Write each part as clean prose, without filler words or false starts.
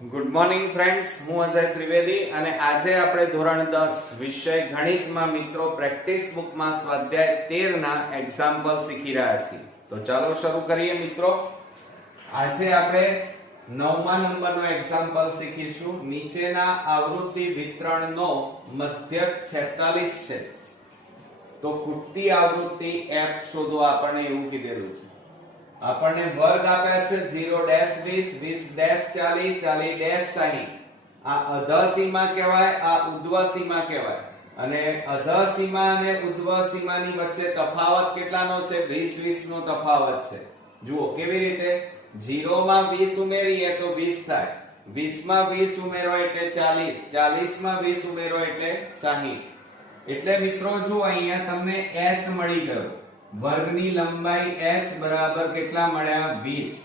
Good morning friends, હું અજય ત્રિવેદી અને આજે આપણે ધોરણ 10 વિષય ગણિતમાં મિત્રો પ્રેક્ટિસ બુકમાં સ્વાધ્યાય 13 ના એક્ઝામ્પલ શીખી રહ્યા છીએ. તો ચાલો શરૂ કરીએ મિત્રો. આજે આપણે 9મા નંબરનો એક્ઝામ્પલ શીખીશું. નીચેના આવૃત્તિ વિતરણનો મધ્યક 46 છે, તો ખૂટતી આવૃત્તિ f શોધો આપણને એવું કીધેલું છે. આપણને વર્ગ આપ્યા છે 0 ડેશ 20 20 ડેશ 40 40 ડેશ 60. આ અધઃ સીમા કહેવાય, આ ઉધ્વ સીમા કહેવાય. અને અધઃ સીમા અને ઉધ્વ સીમાની વચ્ચે તફાવત કેટલાનો છે? 20 20 નો તફાવત છે. જુઓ કેવી રીતે. 0 માં 20 ઉમેરીએ તો 20 થાય, 20 માં 20 ઉમેરો એટલે 40, 40 માં 20 ઉમેરો એટલે 60. એટલે મિત્રો જુઓ અહીંયા તમને h મળી ગયો. વર્ગની લંબાઈ h બરાબર કેટલા મળ્યા? 20.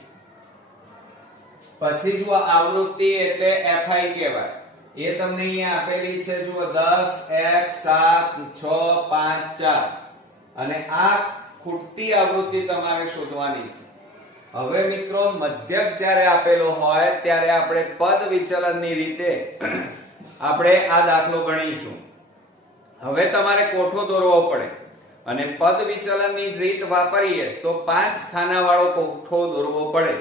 પછી જુઓ આવૃત્તિ એટલે fi કહેવાય. એ તમને અહીંયા આપેલી છે. જુઓ 10 1 7 6 5 4. અને આ ખૂટતી આવૃત્તિ તમારે શોધવાની છે. હવે મિત્રો મધ્યક જ્યારે આપેલો હોય ત્યારે આપણે પદ વિચલનની રીતે આપણે આ દાખલો ગણીશું. હવે તમારે કોઠો દોરવો પડે અને પદ વિચલનની રીત વાપરીએ તો 5 ખાના વાળો કોઠો દોરવો પડે.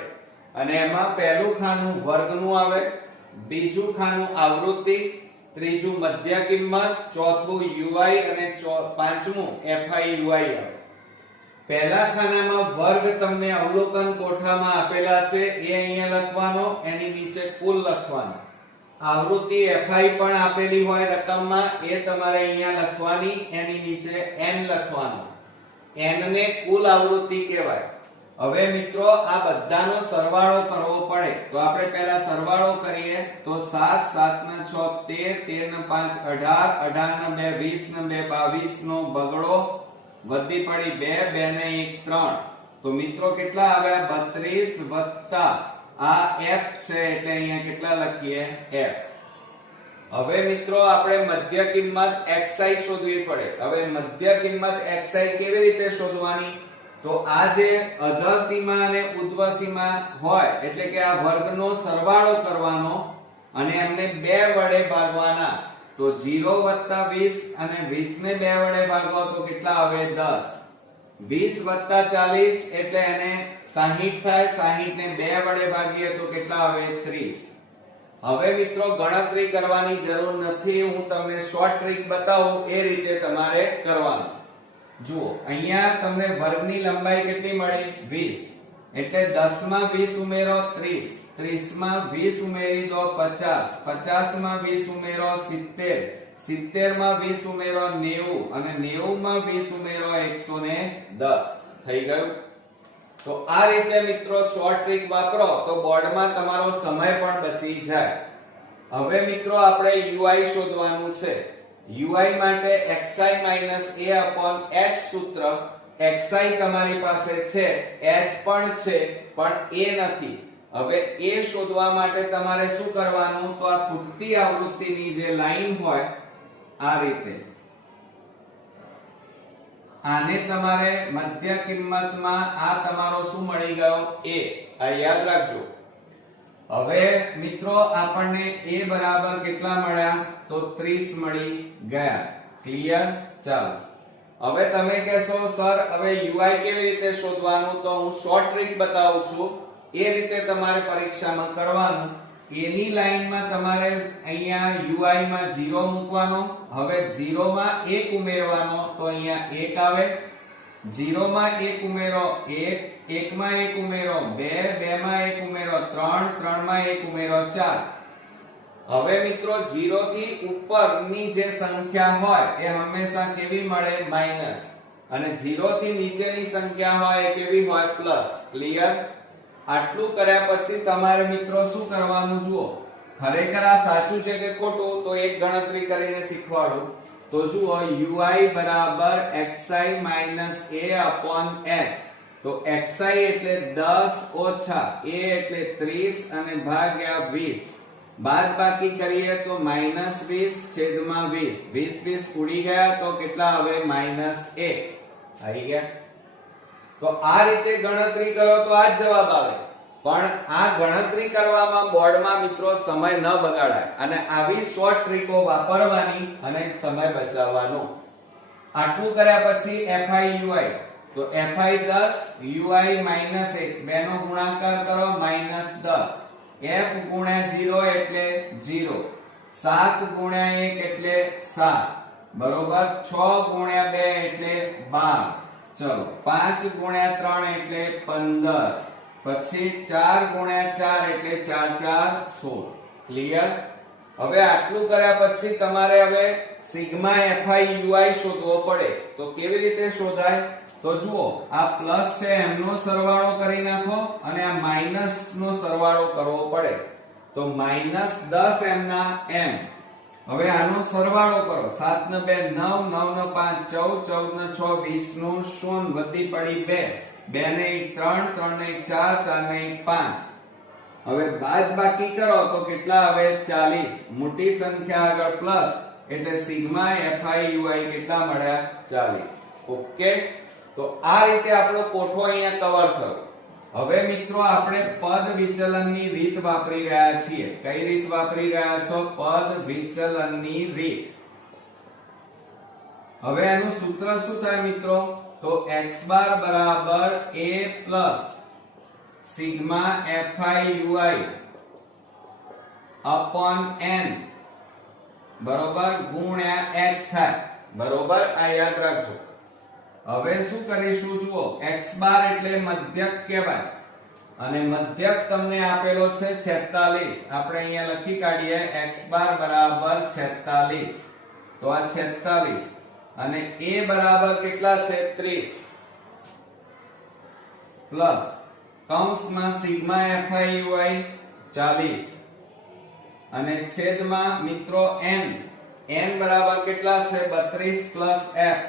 અને એમાં પહેલું ખાનું વર્ગનું આવે, બીજું ખાનું આવૃત્તિ, ત્રીજું મધ્ય કિંમત, ચોથું UI અને પાંચમું FI UI આવે. પહેલા ખાનામાં વર્ગ તમને અવલોકન કોઠામાં આપેલા છે, એ અહીંયા લખવાનો, એની નીચે કુલ લખવાનો. આવૃત્તિ FI પણ આપેલી હોય રકમમાં, એ તમારે અહીંયા લખવાની, એની નીચે n લખવાનો. n ને કુલ આવૃત્તિ કહેવાય. હવે મિત્રો આ બધાનો સરવાળો કરવો પડે, તો આપણે પહેલા સરવાળો કરીએ. તો 7 7 ના 6 13, 13 ના 5 18, 18 ના 2 20, ના 2 22 નો બગડો વધી પડી 2, 2 ને 1 3. તો મિત્રો કેટલા આવ્યા? 32 વત્તા આ f છે એટલે અહીંયા કેટલા લખીએ? f. હવે મિત્રો આપણે મધ્ય કિંમત xi શોધવી પડે. હવે મધ્ય કિંમત xi કેવી રીતે શોધવાની? તો આ જે અધઃ સીમા અને ઉધ્વ સીમા હોય એટલે કે આ વર્ગનો સરવાળો કરવાનો અને એમને 2 વડે ભાગવાના. તો 0 વત્તા 20 અને 20 ને 2 વડે ભાગો તો કેટલા આવે? 10. 20 વત્તા 40 એટલે એને 60 થાય, 60 ને 2 વડે ભાગીએ તો કેટલા આવે? 30. હવે મિત્રો ગણતરી કરવાની જરૂર નથી, હું તમને શોર્ટ ટ્રીક બતાવું, એ રીતે તમારે કરવાનું. જુઓ અહીંયા તમને વર્ગની લંબાઈ કેટલી મળી? 20. એટલે 10 માં 20 ઉમેરો 30, 30 માં 20 ઉમેરી દો 50, 50 માં 20 ઉમેરો 70, 70 માં 20 ઉમેરો 90 અને 90 માં 20 ઉમેરો 110. થઈ ગયું? તો આ રીતે મિત્રો શોર્ટ ટ્રીક વાપરો તો બોર્ડમાં તમારો સમય પણ બચી જાય. હવે મિત્રો આપણે UI શોધવાનું છે. UI માટે xi a h સૂત્ર. xi તમારી પાસે છે, h પણ છે, પણ a નથી. હવે a શોધવા માટે તમારે શું કરવાનું? તો આ ખૂટતી આવૃત્તિની જે લાઈન હોય આ રીતે, આને તમારે મધ્ય કિંમતમાં આ તમારો શું મળી ગયો? a. આ યાદ રાખજો. હવે મિત્રો આપણને a બરાબર કેટલા મળ્યા? તો 30 મળી ગયા. ક્લિયર? ચાલો હવે તમે કહેશો સર હવે UI કેવી રીતે શોધવાનું? તો હું શોર્ટ ટ્રીક બતાવું છું, એ રીતે તમારે પરીક્ષામાં કરવાનું. a ની લાઈનમાં તમારે અહીંયા UI માં 0 મૂકવાનો. હવે 0 માં 1 ઉમેરવાનો તો અહીંયા 1 આવે. 0 માં 1 ઉમેરો 1, 1 માં 1 ઉમેરો 2, 2 માં 1 ઉમેરો 3, 3 માં 1 ઉમેરો 4. હવે મિત્રો 0 થી ઉપરની જે સંખ્યા હોય એ હંમેશા કેવી મળે? માઈનસ. અને 0 થી નીચેની સંખ્યા હોય એ કેવી હોય? પ્લસ. ક્લિયર? આટલું કર્યા પછી તમારે મિત્રો શું કરવાનું? જુઓ ખરેખર આ સાચું છે કે ખોટું તો એક ગણતરી કરીને શીખવાડું. તો જુઓ UI બરાબર xi a h. તો xi એટલે 10 ઓછા a એટલે 30 અને ભાગ્યા 20. બાદબાકી કરીએ તો -20 છેદમાં 20. 20 20 ઉડી ગયા તો કેટલા આવે? -1. આવી ગયા? તો આ રીતે ગણતરી કરો તો આ જ જવાબ આવે. પણ આ ગણતરી કરવામાં બોર્ડમાં મિત્રો સમય ન બગાડાય અને આવી શોર્ટ ટ્રીકો વાપરવાની અને સમય બચાવવાનો. આટલું કર્યા પછી fi ui તો fi 10 ui -1 બેનો ગુણાકાર કરો -10 f ગુણ્યા 0 એટલે 0 7 ગુણ્યા 1 એટલે 7 બરોબર 6 ગુણ્યા 2 એટલે 12 ચલો 5 ગુણ્યા 3 એટલે 15 પછી 4 ગુણ્યા 4 એટલે 4 4 16 ક્લિયર. હવે આટલું કર્યા પછી તમારે હવે સિગ્મા fi ui શોધવો પડે. તો કેવી રીતે શોધાય? તો જુઓ આ પ્લસ છે એમનો સરવાળો કરી નાખો અને આ માઈનસ નો સરવાળો કરવો પડે. તો -10 m ના m. હવે આનો સરવાળો કરો 7 ને 2 9 9 ને 5 14 14 ને 6 20 નો 0 વધી પડી 2 2 ને 1 3 3 ને 1 4 4 ને 1 5. હવે બાદ બાકી કરો તો કેટલા આવે 40. મોટી સંખ્યા આગળ પ્લસ એટલે સિગ્મા fi ui કેટલા મળ્યા 40. ઓકે. તો આ રીતે આપણો કોઠો અહીંયા કવર થયો. હવે મિત્રો આપણે પદ વિચલનની રીત વાપરી રહ્યા છીએ. કઈ રીત વાપરી રહ્યા છો? પદ વિચલનની રીત. હવે એનું સૂત્ર શું થાય મિત્રો? તો x બાર બરાબર a plus sigma fi ui upon n બરોબર ગુણ્યા x થાય. બરોબર આ યાદ રાખજો. હવે શું કરીશું? જુઓ x બાર એટલે મધ્યક કહેવાય અને મધ્યક તમને આપેલો છે 46. આપણે અહીંયા લખી કાઢીએ x બાર બરાબર 46. તો આ 46 અને a બરાબર કેટલા છે 30 પ્લસ કૌંસમાં સિગ્મા fi ui 40 અને છેદમાં મિત્રો n. n બરાબર કેટલા છે 32 પ્લસ f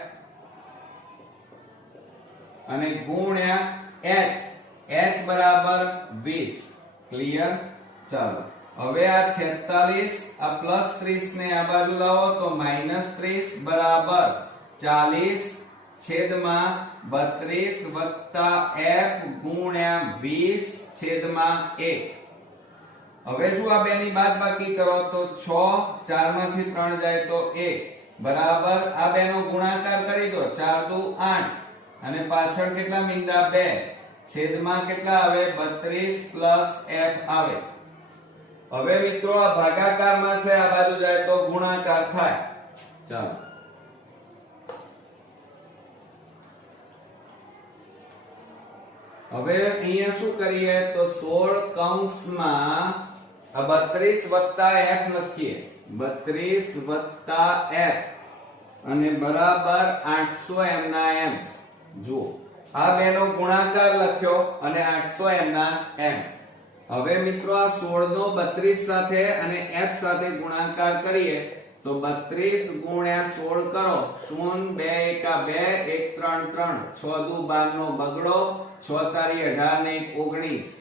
અને ગુણ્યા h. h બરાબર 20. ક્લિયર. ચાલો હવે આ 46 આ પ્લસ 30 ને આ બાજુ લાવો તો -30 બરાબર 40 છેદમાં 32 વત્તા f ગુણ્યા 20 છેદમાં 1. હવે જો આ બેની બાદબાકી કરો તો 6 4 માંથી 3 જાય તો 1 બરાબર આ બેનો ગુણાકાર કરી દો 4 દુ 8 અને પાછળ કેટલા મીંડા 2 છેદમાં કેટલા આવે 32 પ્લસ f આવે. હવે મિત્રો આ ભાગાકારમાં છે આ બાજુ જાય તો ગુણાકાર થાય. ચાલો હવે અહીંયા શું કરીએ તો 16 કૌંસમાં 32 વત્તા f લખીએ 32 વત્તા f અને બરાબર 800 m ના m. જુઓ આ બેનો ગુણાકાર લખ્યો અને 800 m ના m. હવે મિત્રો આ 16 નો 32 સાથે અને f સાથે ગુણાકાર કરીએ તો 32 ગુણ્યા 16 કરો 0 2 1 2 1 3 3 6 દુ 12 નો બગડો 6 તારી 18 ને 1 19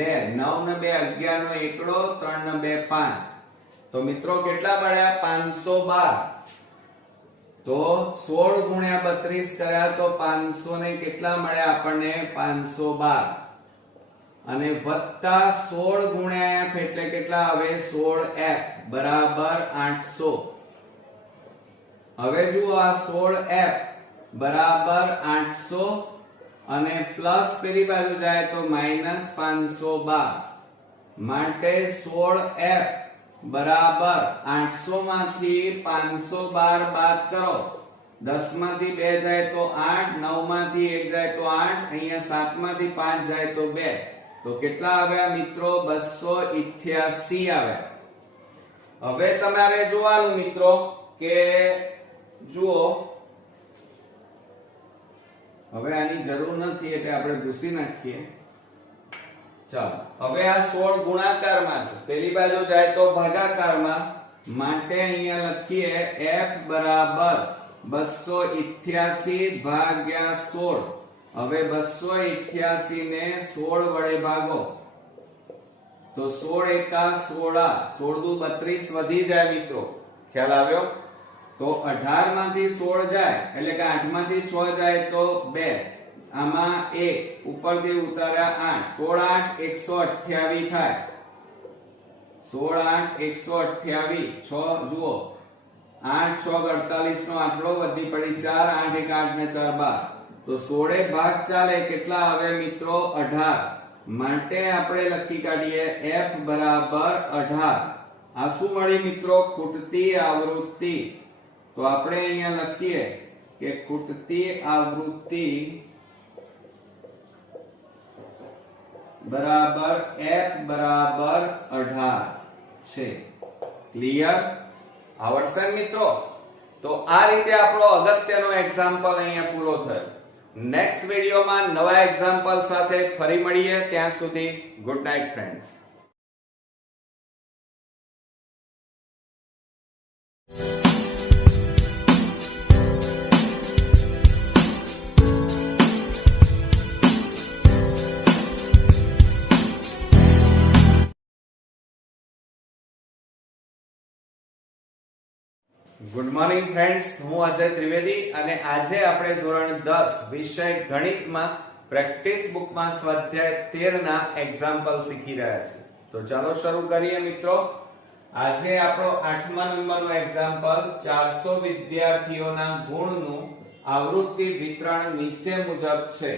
2 9 ને 2 11 નો એકડો 3 ને 2 5. તો મિત્રો કેટલા મળ્યા 512. તો 16 ગુણ્યા 32 કર્યા તો 500 ને કેટલા મળ્યા આપણને 512 અને વત્તા 16 ગુણ્યા f એટલે કેટલા આવે 16f બરાબર 800. હવે જુઓ આ 16f બરાબર 800 અને પ્લસ પેલી બાજુ જાય તો -512 માટે 16f બરાબર 800 માંથી 512 બાદ કરો 10 માંથી 2 જાય તો 8 9 માંથી 1 જાય તો 8 અહીંયા 7 માંથી 5 જાય તો 2 તો કેટલા આવ્યા મિત્રો 288 આવ્યા. હવે તમારે જોવાનું મિત્રો કે જુઓ હવે આની જરૂર નથી એટલે આપણે ભૂસી નાખીએ. ચાલો હવે આ 16 ગુણાકારમાં છે પેલી બાજુ જાય તો ભાગાકારમાં માટે અહીંયા લખીએ f બરાબર 288 ભાગ્યા 16. હવે 288 ને 16 વડે ભાગો તો 16 એકા 16 16 દુ 32 વધી જાય મિત્રો. ખ્યાલ આવ્યો? તો 18 માંથી 16 જાય એટલે કે 8 માંથી 6 જાય તો 2 આમાં 1 ઉપરથી ઉતાર્યા 8 16 8 128 થાય 16 8 128 6 જુઓ 8 6 48 નો આટલો વધી પડી 4 8 1 8 ને 4 12 તો 16 ભાગ ચાલે કેટલા આવે મિત્રો 18 માટે આપણે લખી કાઢીએ f બરાબર 18 આ શું મળી મિત્રો ખૂટતી આવૃત્તિ તો આપણે અહીંયા લખીએ કે ખૂટતી આવૃત્તિ બરાબર f બરાબર 18 છે ક્લિયર આવડશે મિત્રો તો આ રીતે આપણો અગત્યનો એક્ઝામ્પલ અહીંયા પૂરો થયો નેક્સ્ટ વિડિયોમાં નવા એક્ઝામ્પલ સાથે ફરી મળીએ ત્યાં સુધી good night friends good morning friends હું અજય ત્રિવેદી અને આજે આપણે ધોરણ 10 વિષય ગણિતમાં પ્રેક્ટિસ બુકમાં સ્વાધ્યાય 13 ના એક્ઝામ્પલ શીખી રહ્યા છીએ તો ચાલો શરૂ કરીએ મિત્રો આજે આપણો 8મા નંબરનો એક્ઝામ્પલ 400 વિદ્યાર્થીઓના ગુણનું આવૃત્તિ વિતરણ નીચે મુજબ છે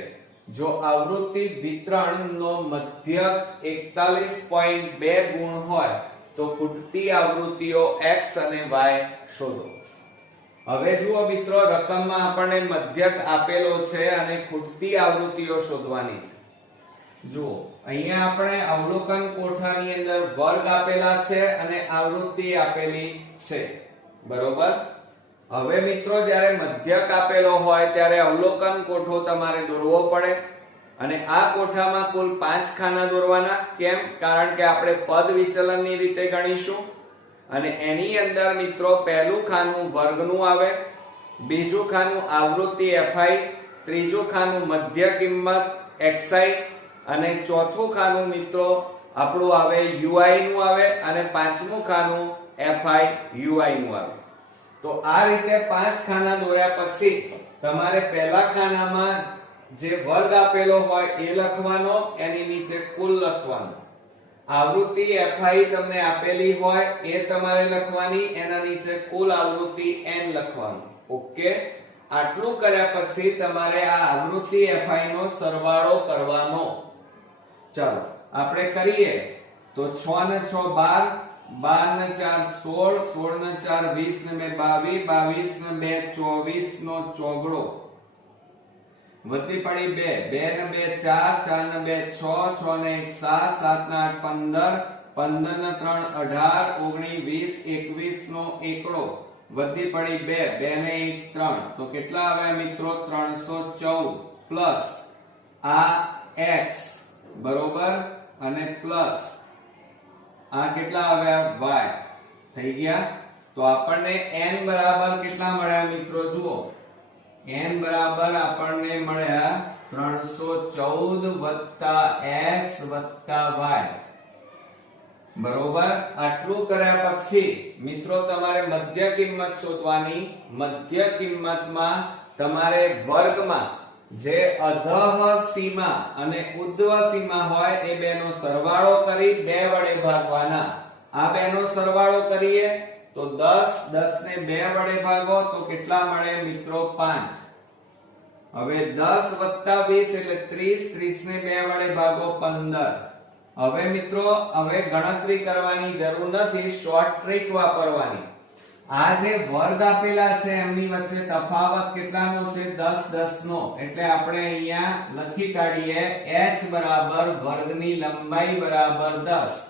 જો આવૃત્તિ વિતરણનો મધ્યક 41.2 ગુણ હોય તો ખૂટતી આવૃત્તિઓ x અને y શોધો હવે જુઓ મિત્રો રકમમાં આપણને મધ્યક આપેલો છે અને ખૂટતી આવૃત્તિઓ શોધવાની છે જુઓ અહીંયા આપણે અવલોકન કોઠાની અંદર વર્ગ આપેલા છે અને આવૃત્તિ આપેલી છે બરોબર હવે મિત્રો જ્યારે મધ્યક આપેલો હોય ત્યારે અવલોકન કોઠો તમારે દોરવો પડે અને આ કોઠામાં કુલ 5 ખાના દોરવાના કેમ કારણ કે આપણે પદ વિચલનની રીતે ગણીશું અને એની અંદર મિત્રો પહેલું ખાનું વર્ગનું આવે બીજું ખાનું આવૃત્તિ fi ત્રીજું ખાનું મધ્ય કિંમત xi અને ચોથું ખાનું મિત્રો આપણું આવે ui નું આવે અને પાંચમું ખાનું fi ui નું આવે તો આ રીતે 5 ખાના દોર્યા પછી તમારે પહેલા ખાનામાં જે વર્ગ આપેલો હોય એ લખવાનો એની નીચે કુલ લખવાનો આવૃત્તિ fi તમને આપેલી હોય એ તમારે લખવાની એના નીચે કુલ આવૃત્તિ n લખવાનું ઓકે આટલું કર્યા પછી તમારે આ આવૃત્તિ fi નો સરવાળો કરવાનો ચાલો આપણે કરીએ તો 6 ને 6 12 12 ને 4 16 16 ને 4 20 ને 2 22 ને 2 24 નો ચોગડો વધી પડી 2 2 ને 2 4 4 ને 2 6 6 ને 1 7 7 ને 8 15 15 ને 3 18 19 20 21 નો એકડો વધી પડી 2 2 ને 1 3 તો કેટલા આવ્યા મિત્રો 314 પ્લસ આ x બરોબર અને પ્લસ આ કેટલા આવ્યા y થઈ ગયા તો આપણને n બરાબર કેટલા મળ્યા મિત્રો જુઓ n બરાબર આપણને મળ્યા 314 x y બરોબર આટલું કર્યા પછી મિત્રો તમારે મધ્ય કિંમત શોધવાની મધ્ય કિંમતમાં તમારે વર્ગમાં જે અધઃ સીમા અને ઉર્ધ્વ સીમા હોય એ બેનો સરવાળો કરી 2 વડે ભાગવાના આ બેનો સરવાળો કરીએ તો 10 10 ને 2 વડે ભાગો તો કેટલા મળે મિત્રો 5 હવે 10 20 એટલે 30 30 ને 2 વડે ભાગો 15 હવે મિત્રો હવે ગણતરી કરવાની જરૂર નથી શોર્ટ ટ્રીક વાપરવાની આ જે વર્ગ આપેલા છે એમની વચ્ચે તફાવત કેટલાનો છે 10 10 નો એટલે આપણે અહીંયા લખી કાઢીએ h બરાબર વર્ગની લંબાઈ બરાબર 10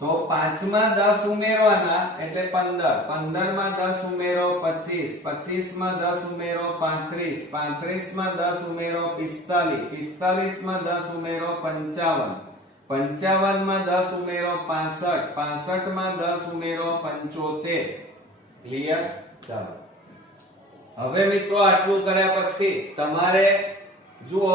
તો 5 માં 10 ઉમેરવાના એટલે 15 15 માં 10 ઉમેરો 25 25 માં 10 ઉમેરો 35 35 માં 10 ઉમેરો 45 45 માં 10 ઉમેરો 55 55 માં 10 ઉમેરો 65 65 માં 10 ઉમેરો 75 ક્લિયર ચાલો હવે મિત્રો આટલું કર્યા પછી તમારે જુઓ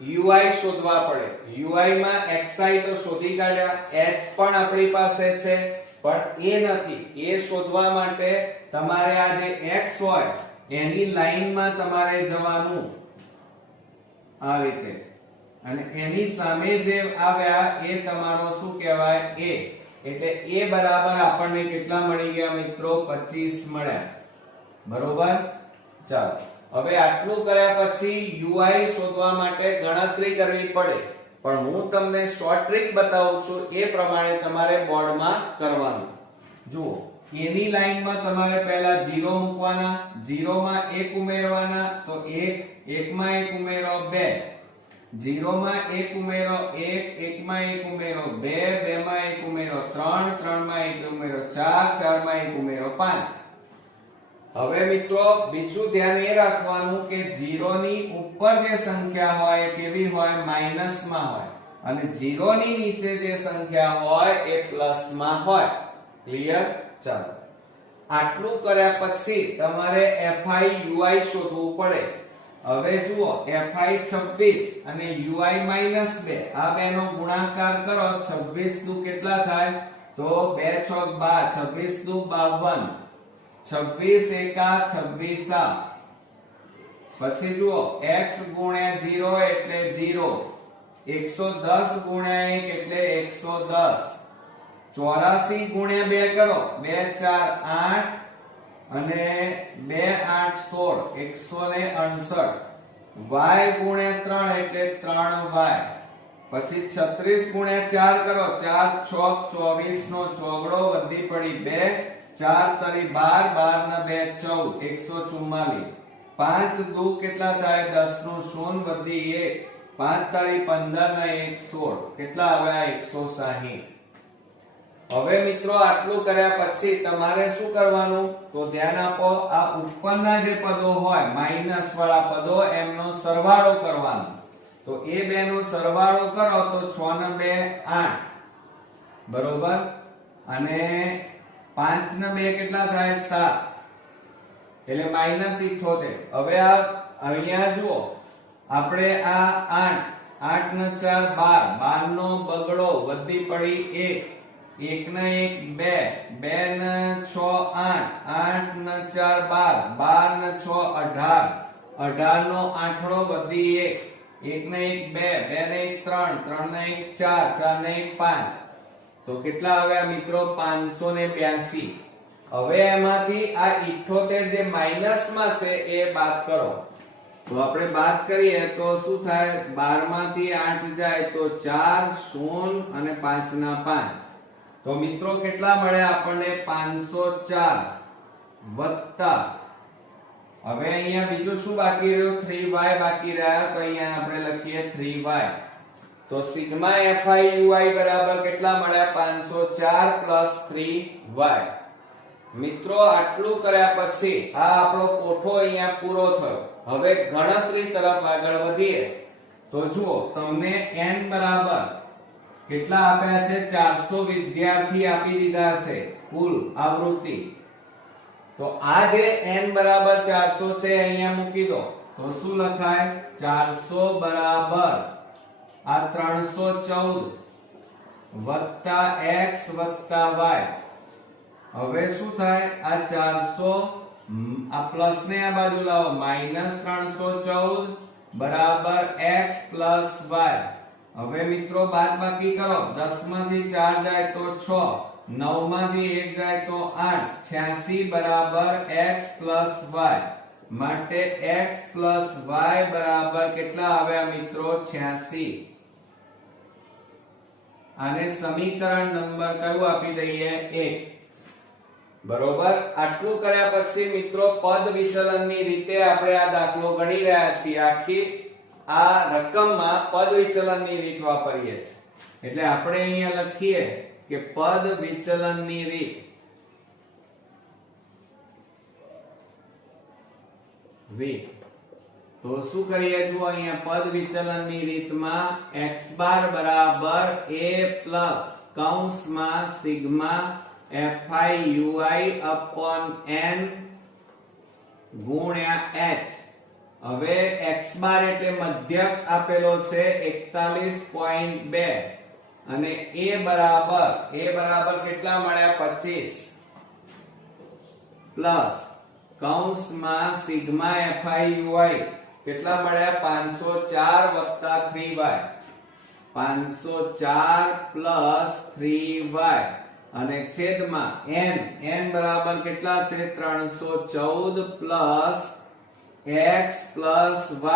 ui શોધવા પડે ui માં xi તો શોધી કાઢ્યા h પણ આપણી પાસે છે પણ એ નથી એ શોધવા માટે તમારે આ જે x હોય એની લાઈનમાં તમારે જવાનું આ રીતે, અને એની સામે જે આવ્યા એ તમારો શું કહેવાય a, એટલે a બરાબર આપણને કેટલા મળી ગયા મિત્રો 25 મળ્યા, બરોબર. ચાલો હવે આટલું કર્યા પછી ui શોધવા માટે ગણતરી કરવી પડે, પણ હું તમને શોર્ટ ટ્રીક બતાવું છું, એ પ્રમાણે તમારે બોર્ડમાં કરવાનું. જુઓ, a ની લાઈનમાં તમારે પહેલા 0 મૂકવાના, 0 માં 1 ઉમેરવાના, તો 1, 1 માં 1 ઉમેરો 2, 0 માં 1 ઉમેરો 1, 1 માં 1 ઉમેરો 2, 2 માં 1 ઉમેરો 3, 3 માં 1 ઉમેરો 4, 4 માં 1 ઉમેરો 5. હવે મિત્રો બીજું ધ્યાન એ રાખવાનું કે 0 ની ઉપર જે સંખ્યા હોય એ કેવી હોય, માઈનસ માં હોય, અને 0 ની નીચે જે સંખ્યા હોય એ પ્લસ માં હોય. ક્લિયર? ચાલો આટલું કર્યા પછી તમારે fi ui શોધવું પડે. હવે જુઓ, fi 26 અને ui -2, આ બેનો ગુણાકાર કરો, 26 દુ કેટલા થાય, તો 2 છોક 12, 26 દુ 52, 26 એકા 26 આ. પછી જુઓ, x ગુણ્યા 0 એટલે 0, 110 ગુણ્યા 1 એટલે 110, 84 ગુણ્યા 2 કરો, 2 4 8 અને 2 8 16, 169. y ગુણ્યા 3 એટલે 3y. પછી 36 ગુણ્યા 4 કરો, 4 છોક 24 નો ચોગડો, વધી પડી 2, 4 તરી 12, 12 ના 2 14, 144. 5 દુ કેટલા થાય, 10 નું શૂન્ય, વધી 1, 5 તારી 15 ના 1 16, કેટલા આવ્યા 160. હવે મિત્રો આટલું કર્યા પછી તમારે શું કરવાનું, તો ધ્યાન આપો, આ ઉપરના જે પદો હોય માઈનસ વાળા પદો, એમનો સરવાળો કરવાનો. તો એ બે નો સરવાળો કરો તો 6 ને 2 8, બરોબર, અને 5 ને 2 કેટલા થાય 7, એટલે -78. હવે આ અહીંયા જુઓ, આપણે આ 8, 8 ને 4 12, 12 નો બગડો, વધી પડી 1, 1 ને 1 2, 2 ને 6 8, 8 ને 4 12, 12 ને 6 18, 18 નો આઠડો, વધી 1, 1 ને 1 2, 2 ને 1 3, 3 ને 1 4, 4 ને 1 5, તો કેટલા આવ્યા મિત્રો 582. હવે એમાંથી આ 78 જે માઈનસ માં છે એ બાદ કરો. તો આપણે બાદ કરીએ તો શું થાય, 12 માંથી 8 જાય તો 4, 0 અને 5 ના 5. તો મિત્રો કેટલા મળ્યા આપણને 504 વત્તા, હવે અહીંયા બીજું શું બાકી રહ્યું, 3y બાકી રહ્યા, તો અહીંયા આપણે લખીએ 3y. તો સિગ્મા fi ui બરાબર કેટલા મળ્યા, 504 3y. મિત્રો આટલું કર્યા પછી આ આપણો કોઠો અહીંયા પૂરો થયો. હવે ગણતરી તરફ આગળ વધીએ. તો જુઓ, તમને n બરાબર કેટલા આપ્યા છે, 400 વિદ્યાર્થી આપી દીધા છે કુલ આવૃત્તિ. તો આ જે n બરાબર 400 છે અહીંયા મૂકી દો, તો શું લખાય, 400 બરાબર આ 314 વત્તા x વત્તા y. હવે શું થાય, આ 400 આ પ્લસ ને આ બાજુ લાવો, -314 બરાબર x પ્લસ y. હવે મિત્રો બાદબાકી કરો, 10 માંથી 4 જાય તો 6, 9 માંથી 1 જાય તો 8, 86 બરાબર x પ્લસ y. માટે x પ્લસ y બરાબર કેટલા આવ્યા મિત્રો, 86. આને સમીકરણ નંબર કયું આપી દઈએ, 1. બરોબર. આટલું કર્યા પછી મિત્રો પદ વિચલનની રીતે આપણે આ દાખલો ગણી રહ્યા છીએ. આખી આ રકમમાં પદ વિચલનની રીત વાપરીએ છીએ. એટલે આપણે અહીંયા લખીએ કે પદ વિચલનની રીત. તો શું કરીએ, જુઓ અહીંયા પદ વિચલનની રીતમાં x બાર બરાબર a પ્લસ કૌંસમાં sigma fi ui upon n ગુણ્યા h. હવે x બાર એટલે મધ્યક આપેલો છે 41.2 અને a બરાબર કેટલા મળ્યા, 25 પ્લસ કૌંસમાં સિગ્મા fi ui કેટલા મળ્યા 504 વત્તા 3y 504 પ્લસ 3y અને છેદમાં n બરાબર કેટલા છે 314 પ્લસ x પ્લસ y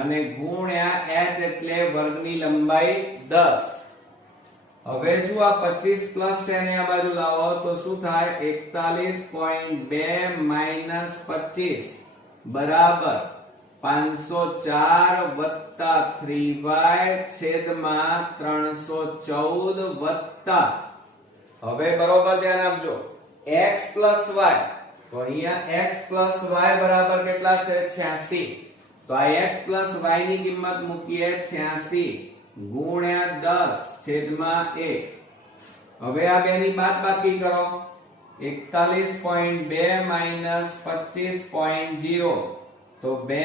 અને ગુણ્યા h એટલે વર્ગની લંબાઈ 10. હવે જો આ 25 પ્લસ છે ને આ બાજુ લાવો તો શું થાય 41.2 માઈનસ 25 બરાબર 504 વત્તા 3y છેદમાં 314 વત્તા હવે બરોબર ધ્યાન આપજો x પ્લસ y તો અહીંયા x પ્લસ y બરાબર કેટલા છે 86 તો આ x પ્લસ y ની કિંમત મૂકીએ 86 ગુણ્યા 10 છેદમાં 1 હવે આ બેની બાદબાકી કરો 41.2 માઈનસ 25.0 તો 2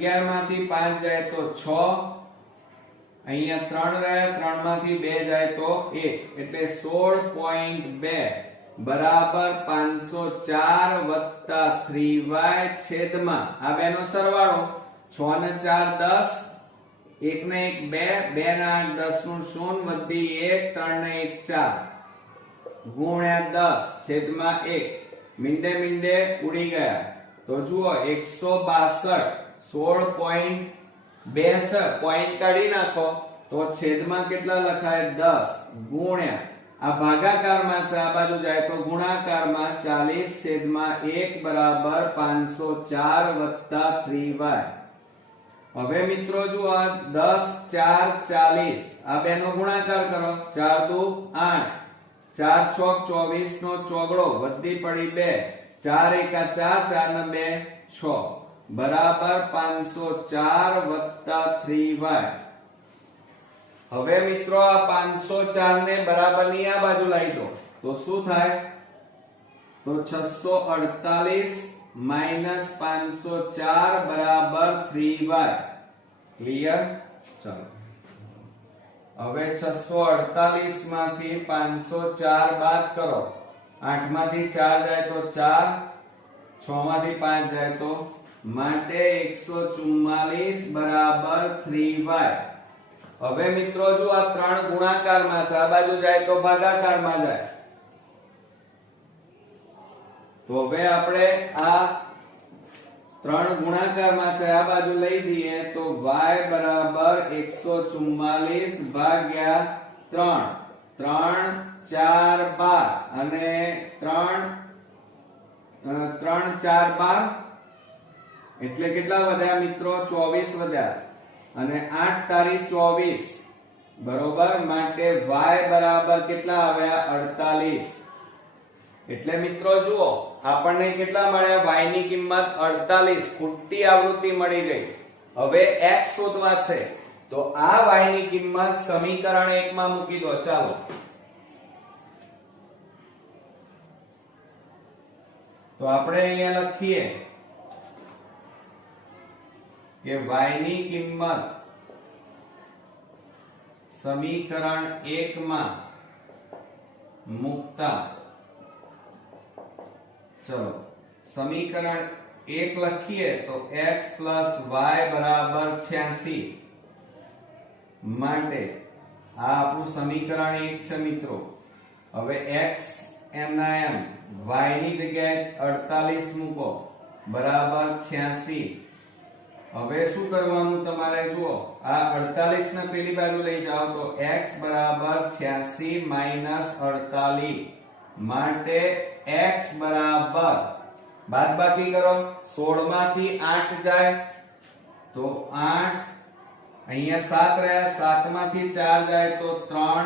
11 માંથી 5 જાય તો 6 અહીંયા 3 રહ્યા 3 માંથી 2 જાય તો 1 એટલે 16.2 બરાબર 504 વત્તા 3y છેદમાં આ બેનો સરવાળો 6 ને 4 10 1 ને 1 2 2 ના 10 નું 0 વધી 1 3 ને 1 4 ગુણ્યા 10 છેદમાં 1 મિંડે મિંડે ઉડી ગયા તો જુઓ 162 16.2 પોઈન્ટ કાઢી નાખો તો છેદમાં કેટલા લખાય 10 ગુણ્યા આ ભાગાકારમાં છે આ બાજુ જાય તો ગુણાકારમાં 40 છેદમાં 1 બરાબર 504 વત્તા 3y. હવે મિત્રો જુઓ 10 4 40 આ બેનો ગુણાકાર કરો 4 દુ 8 4 છોક 24 નો ચોગડો વધી પડી 2 4 એકા 4 4 ને 2 6 બરાબર 504 વત્તા 3y. હવે મિત્રો આ 504 ને બરાબર ની આ બાજુ લાવી દો તો શું થાય તો 648 માઈનસ 504 બરાબર 3y. ક્લિયર? ચલો હવે 648 માંથી 504 બાદ કરો 8 માંથી 4 જાય તો 4 6 માંથી 5 જાય તો માટે 144 બરાબર 3y. હવે મિત્રો જો આ 3 ગુણાકારમાં છે આ બાજુ જાય તો ભાગાકારમાં જાય તો હવે આપણે આ 3 ગુણાકારમાં છે આ બાજુ લઈ જઈએ તો y બરાબર 144 ભાગ્યા 3 3 4 12 અને 3 4 12 એટલે કેટલા વધ્યા મિત્રો 24 વધ્યા અને 8 તારી 24 બરોબર માટે y બરાબર કેટલા આવ્યા 48. એટલે મિત્રો જુઓ આપણને કેટલા મળ્યા y ની કિંમત 48 ખૂટતી આવૃત્તિ મળી ગઈ. હવે x શોધવા છે તો આ y ની કિંમત સમીકરણ 1 માં મૂકી દો. ચાલો તો આપણે અહીંયા લખીએ કે y ની કિંમત સમીકરણ 1 માં મૂકતા ચલો સમીકરણ 1 લખીએ તો x y બરાબર 86 માટે આ આપણું સમીકરણ 1 છે મિત્રો. હવે x m ના m y ની જગ્યાએ 48 મૂકો બરાબર 86. હવે શું કરવાનું તમારે જુઓ આ 48 ને પેલી બાજુ લઈ જાઓ તો x બરાબર 86 માઈનસ 48 માટે x બરાબર બાદબાકી કરો 16 માંથી 8 જાય તો 8 અહીંયા 7 રહ્યા 7 માંથી 4 જાય તો 3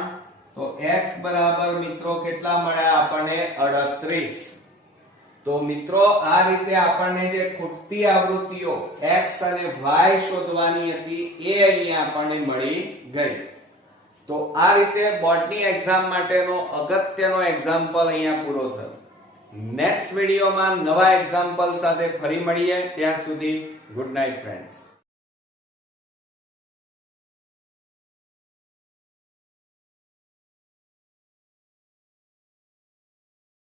તો x બરાબર મિત્રો કેટલા મળ્યા આપણને 38. તો મિત્રો આ રીતે આપણને જે ખૂટતી આવૃત્તિઓ x અને y શોધવાની હતી એ અહીંયા આપણને મળી ગઈ. તો આ રીતે બોર્ડની એક્ઝામ માટેનો અગત્યનો એક્ઝામ્પલ અહીંયા પૂરો થયો. નેક્સ્ટ વિડિયોમાં નવા એક્ઝામ્પલ સાથે ફરી મળીએ. ત્યાં સુધી ગુડ નાઇટ ફ્રેન્ડ્સ.